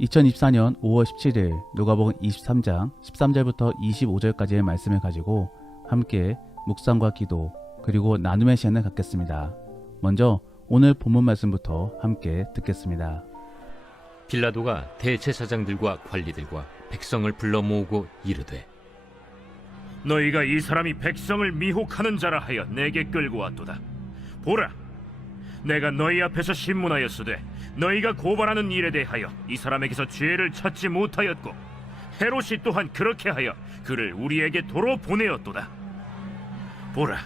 2024년 5월 17일 누가복음 23장 13절부터 25절까지의 말씀을 가지고 함께 묵상과 기도 그리고 나눔의 시간을 갖겠습니다. 먼저 오늘 본문 말씀부터 함께 듣겠습니다. 빌라도가 대제사장들과 관리들과 백성을 불러 모으고 이르되, 너희가 이 사람이 백성을 미혹하는 자라 하여 내게 끌고 왔도다. 보라, 내가 너희 앞에서 신문하였으되 너희가 고발하는 일에 대하여 이 사람에게서 죄를 찾지 못하였고 헤롯이 또한 그렇게 하여 그를 우리에게 도로 보내었도다. 보라,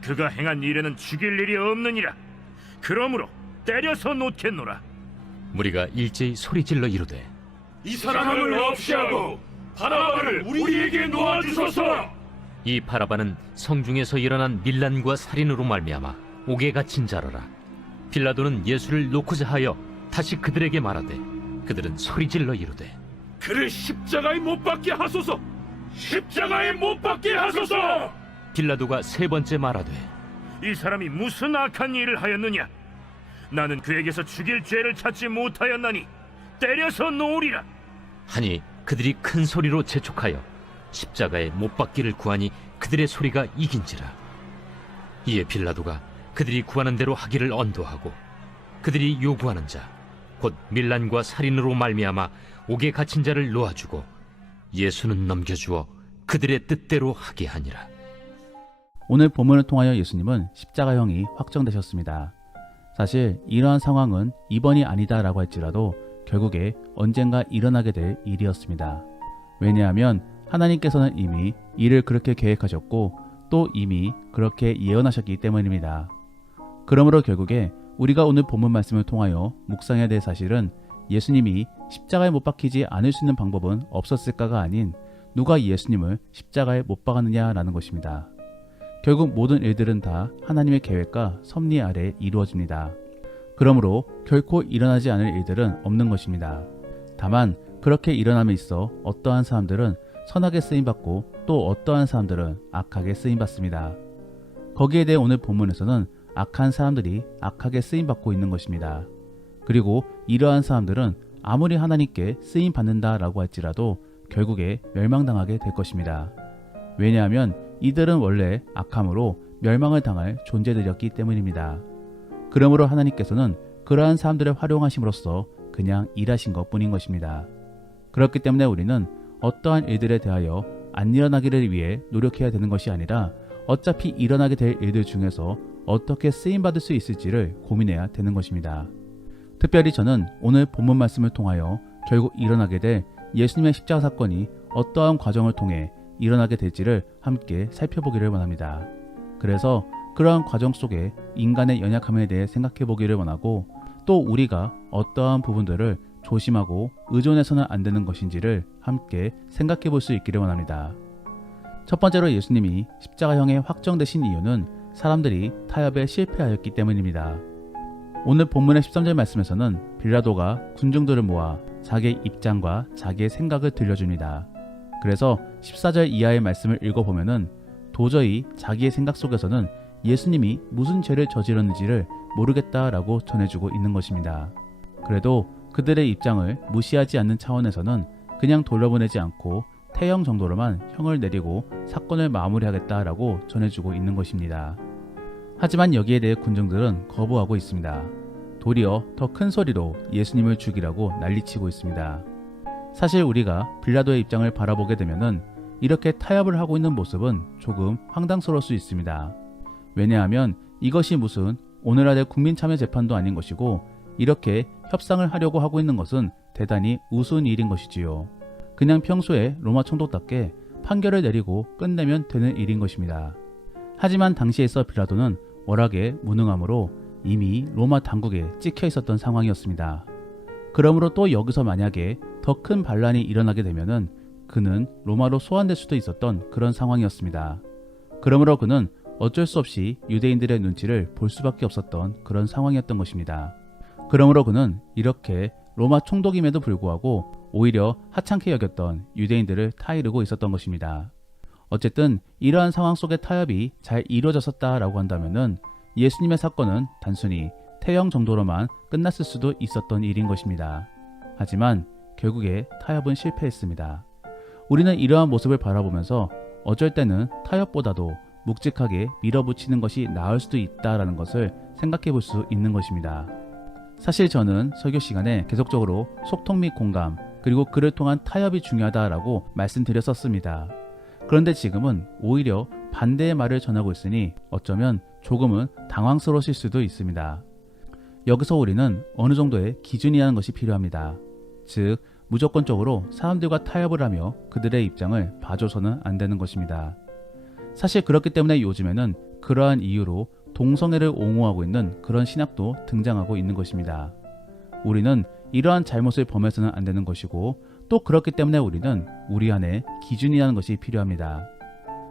그가 행한 일에는 죽일 일이 없느니라. 그러므로 때려서 놓겠노라. 무리가 일제히 소리질러 이르되, 이 사람을 없이 하고 바라바를 우리에게 놓아주소서. 이 바라바는 성중에서 일어난 밀란과 살인으로 말미암아 옥에 갇힌 자라라. 빌라도는 예수를 놓고자 하여 다시 그들에게 말하되, 그들은 소리질러 이르되, 그를 십자가에 못 박게 하소서. 십자가에 못 박게 하소서. 빌라도가 세 번째 말하되, 이 사람이 무슨 악한 일을 하였느냐? 나는 그에게서 죽일 죄를 찾지 못하였나니 때려서 놓으리라. 하니 그들이 큰 소리로 재촉하여 십자가에 못 박기를 구하니 그들의 소리가 이긴지라. 이에 빌라도가 그들이 구하는 대로 하기를 언도하고 그들이 요구하는 자 곧 밀란과 살인으로 말미암아 옥에 갇힌 자를 놓아주고 예수는 넘겨주어 그들의 뜻대로 하게 하니라. 오늘 본문을 통하여 예수님은 십자가형이 확정되셨습니다. 사실 이러한 상황은 이번이 아니다라고 할지라도 결국에 언젠가 일어나게 될 일이었습니다. 왜냐하면 하나님께서는 이미 이를 그렇게 계획하셨고 또 이미 그렇게 예언하셨기 때문입니다. 그러므로 결국에 우리가 오늘 본문 말씀을 통하여 묵상해야 될 사실은 예수님이 십자가에 못 박히지 않을 수 있는 방법은 없었을까가 아닌 누가 예수님을 십자가에 못 박았느냐라는 것입니다. 결국 모든 일들은 다 하나님의 계획과 섭리 아래 이루어집니다. 그러므로 결코 일어나지 않을 일들은 없는 것입니다. 다만 그렇게 일어남에 있어 어떠한 사람들은 선하게 쓰임받고 또 어떠한 사람들은 악하게 쓰임받습니다. 거기에 대해 오늘 본문에서는 악한 사람들이 악하게 쓰임받고 있는 것입니다. 그리고 이러한 사람들은 아무리 하나님께 쓰임받는다라고 할지라도 결국에 멸망당하게 될 것입니다. 왜냐하면 이들은 원래 악함으로 멸망을 당할 존재들이었기 때문입니다. 그러므로 하나님께서는 그러한 사람들을 활용하심으로써 그냥 일하신 것뿐인 것입니다. 그렇기 때문에 우리는 어떠한 일들에 대하여 안 일어나기를 위해 노력해야 되는 것이 아니라 어차피 일어나게 될 일들 중에서 어떻게 쓰임받을 수 있을지를 고민해야 되는 것입니다. 특별히 저는 오늘 본문 말씀을 통하여 결국 일어나게 될 예수님의 십자가 사건이 어떠한 과정을 통해 일어나게 될지를 함께 살펴보기를 원합니다. 그래서 그러한 과정 속에 인간의 연약함에 대해 생각해 보기를 원하고 또 우리가 어떠한 부분들을 조심하고 의존해서는 안 되는 것인지를 함께 생각해 볼 수 있기를 원합니다. 첫 번째로 예수님이 십자가형에 확정되신 이유는 사람들이 타협에 실패하였기 때문입니다. 오늘 본문의 13절 말씀에서는 빌라도가 군중들을 모아 자기의 입장과 자기의 생각을 들려줍니다. 그래서 14절 이하의 말씀을 읽어보면은 도저히 자기의 생각 속에서는 예수님이 무슨 죄를 저질렀는지를 모르겠다라고 전해주고 있는 것입니다. 그래도 그들의 입장을 무시하지 않는 차원에서는 그냥 돌려보내지 않고 태형 정도로만 형을 내리고 사건을 마무리하겠다라고 전해주고 있는 것입니다. 하지만 여기에 대해 군중들은 거부하고 있습니다. 도리어 더 큰 소리로 예수님을 죽이라고 난리치고 있습니다. 사실 우리가 빌라도의 입장을 바라보게 되면은 이렇게 타협을 하고 있는 모습은 조금 황당스러울 수 있습니다. 왜냐하면 이것이 무슨 오늘날의 국민참여재판도 아닌 것이고 이렇게 협상을 하려고 하고 있는 것은 대단히 우스운 일인 것이지요. 그냥 평소에 로마 총독답게 판결을 내리고 끝내면 되는 일인 것입니다. 하지만 당시에 있어 빌라도는 워낙에 무능함으로 이미 로마 당국에 찍혀 있었던 상황이었습니다. 그러므로 또 여기서 만약에 더 큰 반란이 일어나게 되면은 그는 로마로 소환될 수도 있었던 그런 상황이었습니다. 그러므로 그는 어쩔 수 없이 유대인들의 눈치를 볼 수밖에 없었던 그런 상황이었던 것입니다. 그러므로 그는 이렇게 로마 총독임에도 불구하고 오히려 하찮게 여겼던 유대인들을 타이르고 있었던 것입니다. 어쨌든 이러한 상황 속의 타협이 잘 이루어졌었다라고 한다면은 예수님의 사건은 단순히 태형 정도로만 끝났을 수도 있었던 일인 것입니다. 하지만 결국에 타협은 실패했습니다. 우리는 이러한 모습을 바라보면서 어쩔 때는 타협보다도 묵직하게 밀어붙이는 것이 나을 수도 있다라는 것을 생각해 볼 수 있는 것입니다. 사실 저는 설교 시간에 계속적으로 소통 및 공감, 그리고 그를 통한 타협이 중요하다라고 말씀드렸었습니다. 그런데 지금은 오히려 반대의 말을 전하고 있으니 어쩌면 조금은 당황스러우실 수도 있습니다. 여기서 우리는 어느 정도의 기준이라는 것이 필요합니다. 즉, 무조건적으로 사람들과 타협을 하며 그들의 입장을 봐줘서는 안 되는 것입니다. 사실 그렇기 때문에 요즘에는 그러한 이유로 동성애를 옹호하고 있는 그런 신학도 등장하고 있는 것입니다. 우리는 이러한 잘못을 범해서는 안 되는 것이고, 또 그렇기 때문에 우리는 우리 안에 기준이라는 것이 필요합니다.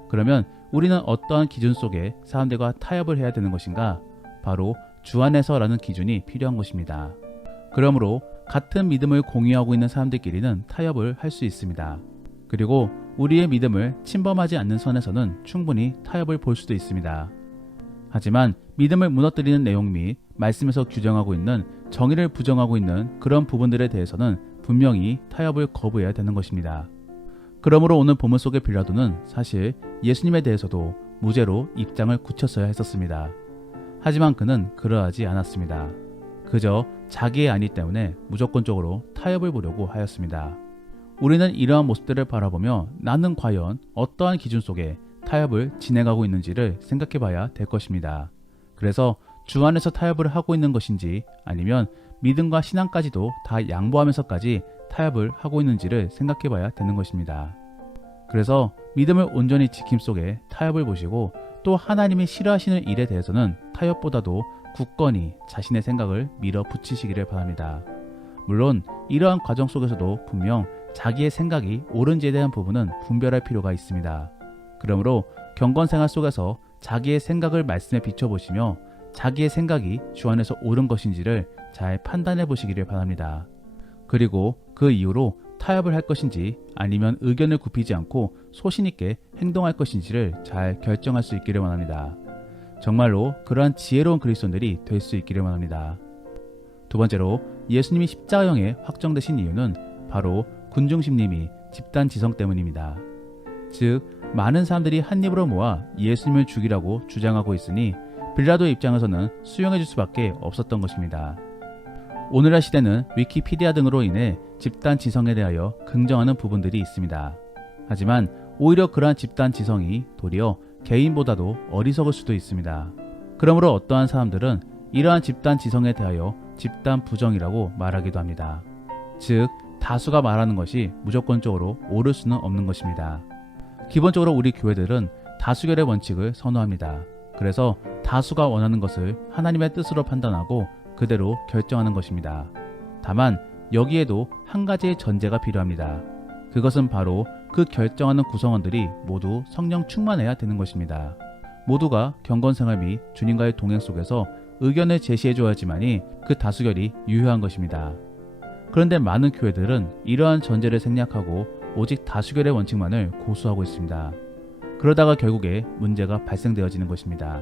그러면 우리는 어떠한 기준 속에 사람들과 타협을 해야 되는 것인가? 바로 주 안에서라는 기준이 필요한 것입니다. 그러므로 같은 믿음을 공유하고 있는 사람들끼리는 타협을 할 수 있습니다. 그리고 우리의 믿음을 침범하지 않는 선에서는 충분히 타협을 볼 수도 있습니다. 하지만 믿음을 무너뜨리는 내용 및 말씀에서 규정하고 있는 정의를 부정하고 있는 그런 부분들에 대해서는 분명히 타협을 거부해야 되는 것입니다. 그러므로 오늘 본문 속의 빌라도는 사실 예수님에 대해서도 무죄로 입장을 굳혔어야 했었습니다. 하지만 그는 그러하지 않았습니다. 그저 자기의 아니 때문에 무조건적으로 타협을 보려고 하였습니다. 우리는 이러한 모습들을 바라보며 나는 과연 어떠한 기준 속에 타협을 진행하고 있는지를 생각해 봐야 될 것입니다. 그래서 주 안에서 타협을 하고 있는 것인지 아니면 믿음과 신앙까지도 다 양보하면서까지 타협을 하고 있는지를 생각해 봐야 되는 것입니다. 그래서 믿음을 온전히 지킴 속에 타협을 보시고, 또 하나님이 싫어하시는 일에 대해서는 타협보다도 굳건히 자신의 생각을 밀어붙이시기를 바랍니다. 물론 이러한 과정 속에서도 분명 자기의 생각이 옳은지에 대한 부분은 분별할 필요가 있습니다. 그러므로 경건생활 속에서 자기의 생각을 말씀에 비춰보시며 자기의 생각이 주 안에서 옳은 것인지를 잘 판단해 보시기를 바랍니다. 그리고 그 이후로 타협을 할 것인지 아니면 의견을 굽히지 않고 소신 있게 행동할 것인지를 잘 결정할 수 있기를 원합니다. 정말로 그러한 지혜로운 그리스도인들이 될 수 있기를 원합니다. 두 번째로 예수님이 십자가형에 확정되신 이유는 바로 군중심리 및 집단 지성 때문입니다. 즉, 많은 사람들이 한 입으로 모아 예수님을 죽이라고 주장하고 있으니 빌라도의 입장에서는 수용해 줄 수밖에 없었던 것입니다. 오늘날 시대는 위키피디아 등으로 인해 집단 지성에 대하여 긍정하는 부분들이 있습니다. 하지만 오히려 그러한 집단 지성이 도리어 개인보다도 어리석을 수도 있습니다. 그러므로 어떠한 사람들은 이러한 집단 지성에 대하여 집단 부정이라고 말하기도 합니다. 즉, 다수가 말하는 것이 무조건적으로 옳을 수는 없는 것입니다. 기본적으로 우리 교회들은 다수결의 원칙을 선호합니다. 그래서 다수가 원하는 것을 하나님의 뜻으로 판단하고 그대로 결정하는 것입니다. 다만 여기에도 한 가지의 전제가 필요합니다. 그것은 바로 그 결정하는 구성원들이 모두 성령 충만해야 되는 것입니다. 모두가 경건생활 및 주님과의 동행 속에서 의견을 제시해줘야지만이 그 다수결이 유효한 것입니다. 그런데 많은 교회들은 이러한 전제를 생략하고 오직 다수결의 원칙만을 고수하고 있습니다. 그러다가 결국에 문제가 발생되어지는 것입니다.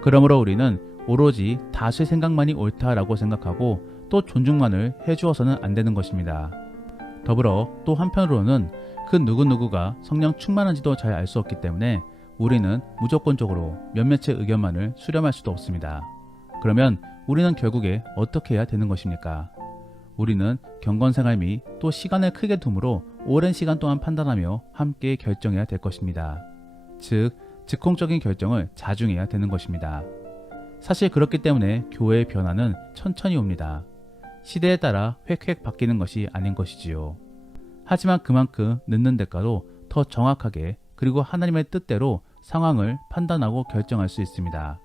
그러므로 우리는 오로지 다수의 생각만이 옳다라고 생각하고 또 존중만을 해주어서는 안 되는 것입니다. 더불어 또 한편으로는 그 누구누구가 성령 충만한지도 잘 알 수 없기 때문에 우리는 무조건적으로 몇몇의 의견만을 수렴할 수도 없습니다. 그러면 우리는 결국에 어떻게 해야 되는 것입니까? 우리는 경건생활 및 또 시간을 크게 둠으로 오랜 시간 동안 판단하며 함께 결정해야 될 것입니다. 즉, 즉흥적인 결정을 자중해야 되는 것입니다. 사실 그렇기 때문에 교회의 변화는 천천히 옵니다. 시대에 따라 획획 바뀌는 것이 아닌 것이지요. 하지만 그만큼 늦는 대가로 더 정확하게 그리고 하나님의 뜻대로 상황을 판단하고 결정할 수 있습니다.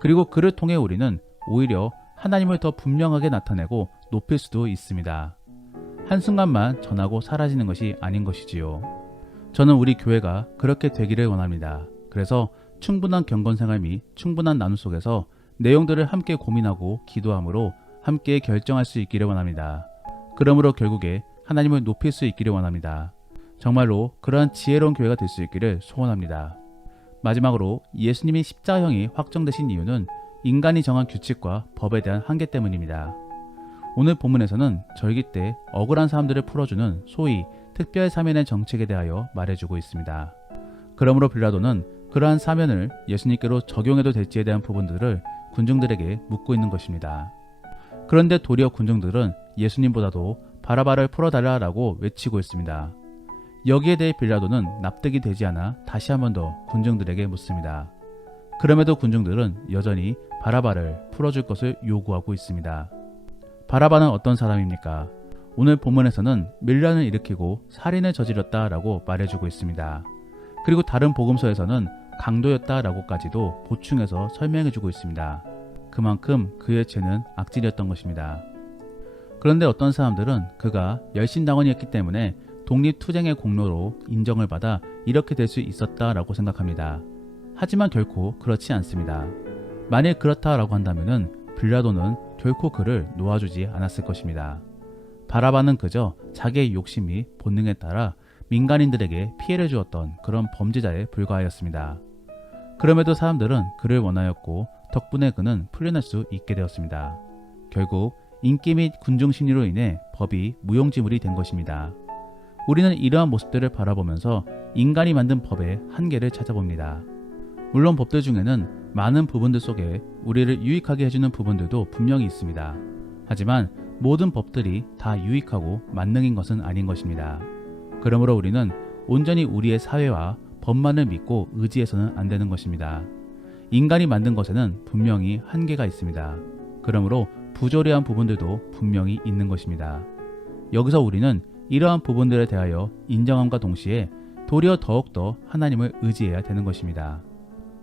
그리고 그를 통해 우리는 오히려 하나님을 더 분명하게 나타내고 높일 수도 있습니다. 한순간만 전하고 사라지는 것이 아닌 것이지요. 저는 우리 교회가 그렇게 되기를 원합니다. 그래서 충분한 경건생활 및 충분한 나눔 속에서 내용들을 함께 고민하고 기도함으로 함께 결정할 수 있기를 원합니다. 그러므로 결국에 하나님을 높일 수 있기를 원합니다. 정말로 그러한 지혜로운 교회가 될 수 있기를 소원합니다. 마지막으로 예수님이 십자가형이 확정되신 이유는 인간이 정한 규칙과 법에 대한 한계 때문입니다. 오늘 본문에서는 절기 때 억울한 사람들을 풀어주는 소위 특별 사면의 정책에 대하여 말해주고 있습니다. 그러므로 빌라도는 그러한 사면을 예수님께로 적용해도 될지에 대한 부분들을 군중들에게 묻고 있는 것입니다. 그런데 도리어 군중들은 예수님보다도 바라바를 풀어달라라고 외치고 있습니다. 여기에 대해 빌라도는 납득이 되지 않아 다시 한 번 더 군중들에게 묻습니다. 그럼에도 군중들은 여전히 바라바를 풀어줄 것을 요구하고 있습니다. 바라바는 어떤 사람입니까? 오늘 본문에서는 밀란을 일으키고 살인을 저질렀다라고 말해주고 있습니다. 그리고 다른 복음서에서는 강도였다라고까지도 보충해서 설명해주고 있습니다. 그만큼 그의 죄는 악질이었던 것입니다. 그런데 어떤 사람들은 그가 열심당원이었기 때문에 독립투쟁의 공로로 인정을 받아 이렇게 될 수 있었다라고 생각합니다. 하지만 결코 그렇지 않습니다. 만일 그렇다라고 한다면 빌라도는 결코 그를 놓아주지 않았을 것입니다. 바라바는 그저 자기의 욕심 및 본능에 따라 민간인들에게 피해를 주었던 그런 범죄자에 불과하였습니다. 그럼에도 사람들은 그를 원하였고 덕분에 그는 풀려날 수 있게 되었습니다. 결국 인기 및 군중 심리로 인해 법이 무용지물이 된 것입니다. 우리는 이러한 모습들을 바라보면서 인간이 만든 법의 한계를 찾아봅니다. 물론 법들 중에는 많은 부분들 속에 우리를 유익하게 해주는 부분들도 분명히 있습니다. 하지만 모든 법들이 다 유익하고 만능인 것은 아닌 것입니다. 그러므로 우리는 온전히 우리의 사회와 법만을 믿고 의지해서는 안 되는 것입니다. 인간이 만든 것에는 분명히 한계가 있습니다. 그러므로 부조리한 부분들도 분명히 있는 것입니다. 여기서 우리는 이러한 부분들에 대하여 인정함과 동시에 도리어 더욱더 하나님을 의지해야 되는 것입니다.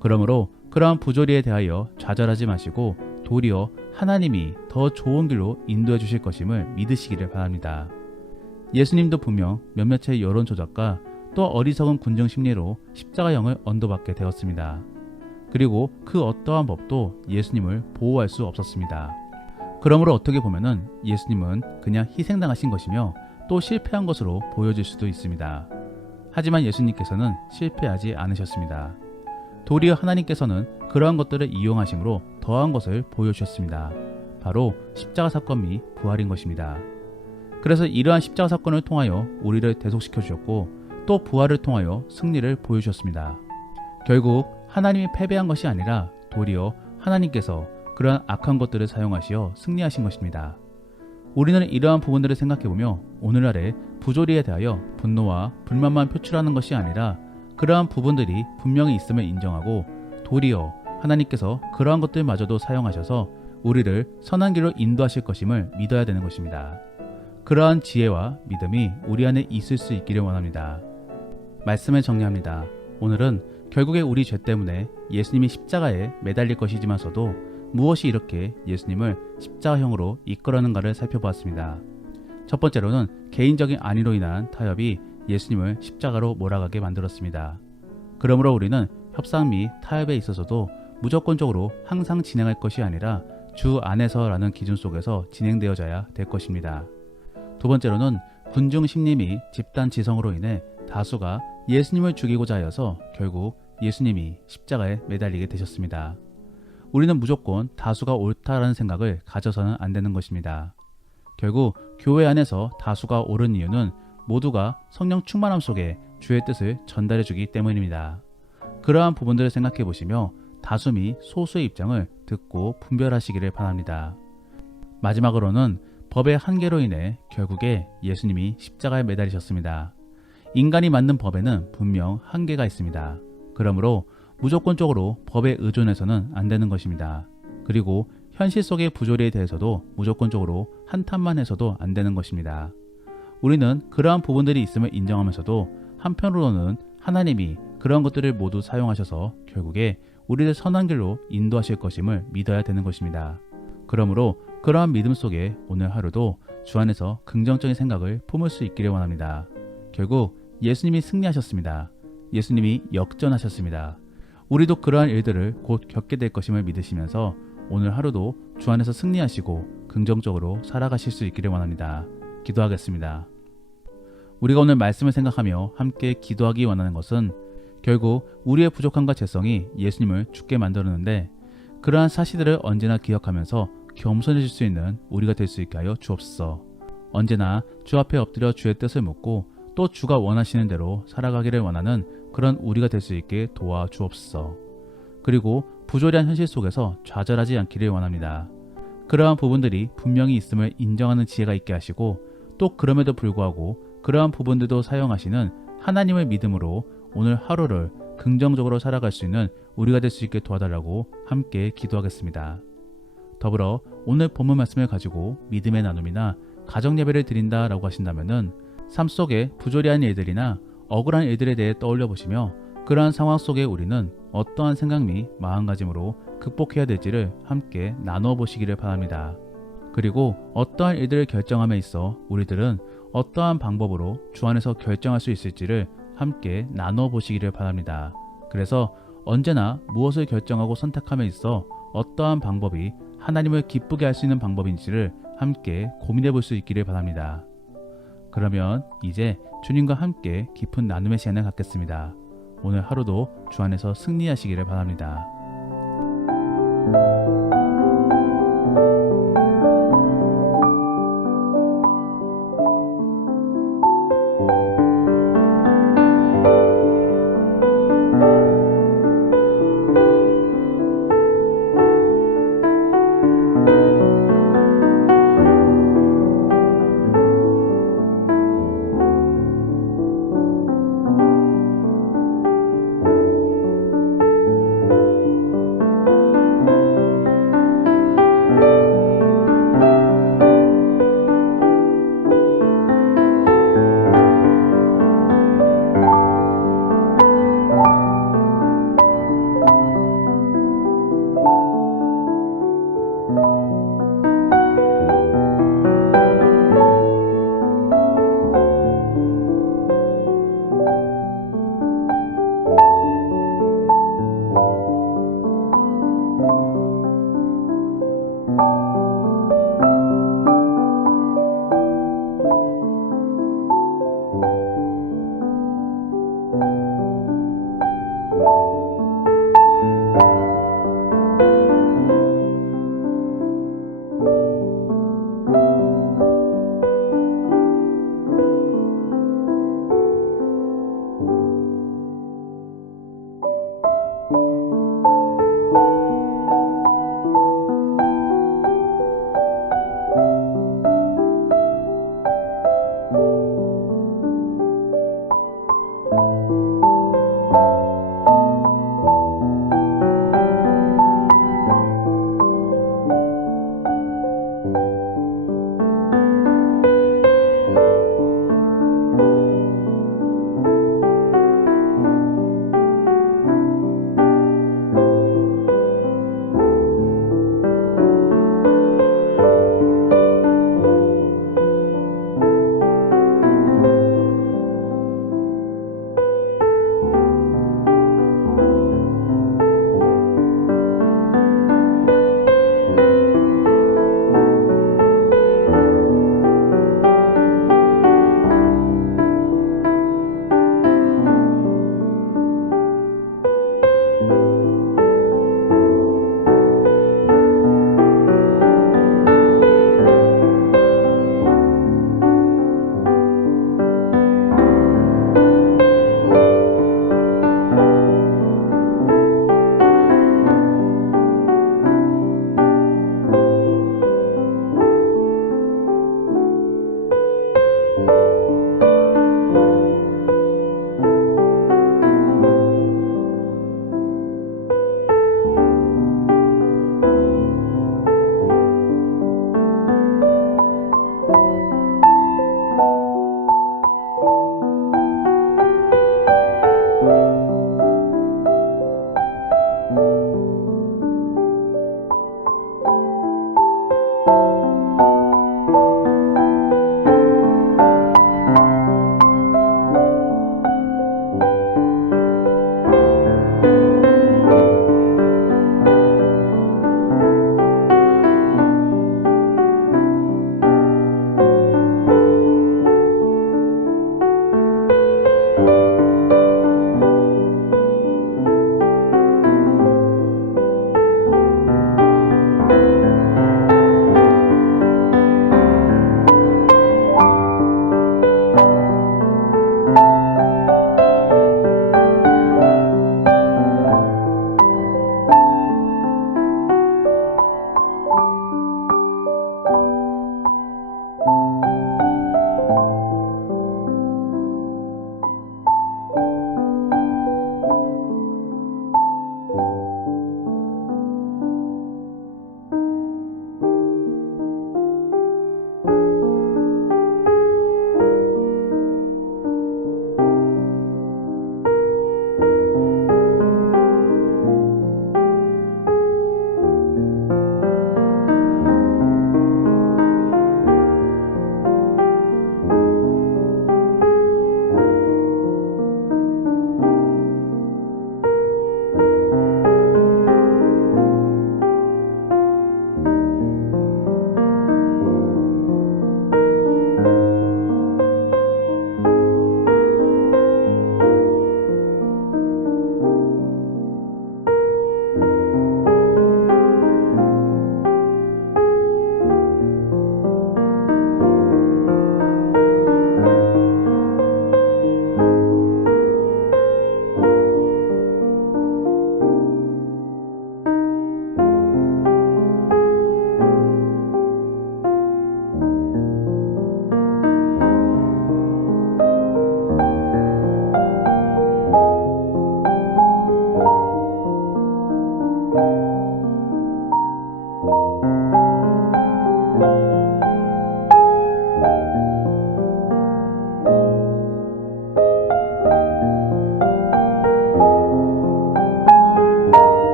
그러므로 그러한 부조리에 대하여 좌절하지 마시고 도리어 하나님이 더 좋은 길로 인도해 주실 것임을 믿으시기를 바랍니다. 예수님도 분명 몇몇의 여론 조작과 또 어리석은 군중 심리로 십자가형을 언도받게 되었습니다. 그리고 그 어떠한 법도 예수님을 보호할 수 없었습니다. 그러므로 어떻게 보면은 예수님은 그냥 희생당하신 것이며 또 실패한 것으로 보여질 수도 있습니다. 하지만 예수님께서는 실패하지 않으셨습니다. 도리어 하나님께서는 그러한 것들을 이용하심으로 더한 것을 보여주셨습니다. 바로 십자가 사건 및 부활인 것입니다. 그래서 이러한 십자가 사건을 통하여 우리를 대속시켜 주셨고 또 부활을 통하여 승리를 보여주셨습니다. 결국 하나님이 패배한 것이 아니라 도리어 하나님께서 그러한 악한 것들을 사용하시어 승리하신 것입니다. 우리는 이러한 부분들을 생각해보며 오늘날의 부조리에 대하여 분노와 불만만 표출하는 것이 아니라 그러한 부분들이 분명히 있음을 인정하고 도리어 하나님께서 그러한 것들마저도 사용하셔서 우리를 선한 길로 인도하실 것임을 믿어야 되는 것입니다. 그러한 지혜와 믿음이 우리 안에 있을 수 있기를 원합니다. 말씀을 정리합니다. 오늘은 결국에 우리 죄 때문에 예수님이 십자가에 매달릴 것이지만서도 무엇이 이렇게 예수님을 십자가형으로 이끌었는가를 살펴보았습니다. 첫 번째로는 개인적인 안위로 인한 타협이 예수님을 십자가로 몰아가게 만들었습니다. 그러므로 우리는 협상 및 타협에 있어서도 무조건적으로 항상 진행할 것이 아니라 주 안에서라는 기준 속에서 진행되어져야 될 것입니다. 두 번째로는 군중 심리 및 집단 지성으로 인해 다수가 예수님을 죽이고자 하여서 결국 예수님이 십자가에 매달리게 되셨습니다. 우리는 무조건 다수가 옳다라는 생각을 가져서는 안 되는 것입니다. 결국 교회 안에서 다수가 옳은 이유는 모두가 성령 충만함 속에 주의 뜻을 전달해 주기 때문입니다. 그러한 부분들을 생각해 보시며 다수 및 소수의 입장을 듣고 분별하시기를 바랍니다. 마지막으로는 법의 한계로 인해 결국에 예수님이 십자가에 매달리셨습니다. 인간이 만든 법에는 분명 한계가 있습니다. 그러므로 무조건적으로 법에 의존해서는 안 되는 것입니다. 그리고 현실 속의 부조리에 대해서도 무조건적으로 한탄만 해서도 안 되는 것입니다. 우리는 그러한 부분들이 있음을 인정하면서도 한편으로는 하나님이 그러한 것들을 모두 사용하셔서 결국에 우리를 선한 길로 인도하실 것임을 믿어야 되는 것입니다. 그러므로 그러한 믿음 속에 오늘 하루도 주 안에서 긍정적인 생각을 품을 수 있기를 원합니다. 결국 예수님이 승리하셨습니다. 예수님이 역전하셨습니다. 우리도 그러한 일들을 곧 겪게 될 것임을 믿으시면서 오늘 하루도 주 안에서 승리하시고 긍정적으로 살아가실 수 있기를 원합니다. 기도하겠습니다. 우리가 오늘 말씀을 생각하며 함께 기도하기 원하는 것은 결국 우리의 부족함과 죄성이 예수님을 죽게 만들었는데 그러한 사실들을 언제나 기억하면서 겸손해질 수 있는 우리가 될 수 있게 하여 주옵소서. 언제나 주 앞에 엎드려 주의 뜻을 묻고 또 주가 원하시는 대로 살아가기를 원하는 그런 우리가 될 수 있게 도와주옵소서. 그리고 부조리한 현실 속에서 좌절하지 않기를 원합니다. 그러한 부분들이 분명히 있음을 인정하는 지혜가 있게 하시고 또 그럼에도 불구하고 그러한 부분들도 사용하시는 하나님을 믿음으로 오늘 하루를 긍정적으로 살아갈 수 있는 우리가 될 수 있게 도와달라고 함께 기도하겠습니다. 더불어 오늘 본문 말씀을 가지고 믿음의 나눔이나 가정 예배를 드린다라고 하신다면은 삶 속에 부조리한 일들이나 억울한 일들에 대해 떠올려 보시며 그러한 상황 속에 우리는 어떠한 생각 및 마음가짐으로 극복해야 될지를 함께 나누어 보시기를 바랍니다. 그리고 어떠한 일들을 결정함에 있어 우리들은 어떠한 방법으로 주 안에서 결정할 수 있을지를 함께 나누어 보시기를 바랍니다. 그래서 언제나 무엇을 결정하고 선택함에 있어 어떠한 방법이 하나님을 기쁘게 할 수 있는 방법인지를 함께 고민해 볼 수 있기를 바랍니다. 그러면 이제 주님과 함께 깊은 나눔의 시간을 갖겠습니다. 오늘 하루도 주 안에서 승리하시기를 바랍니다.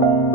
음.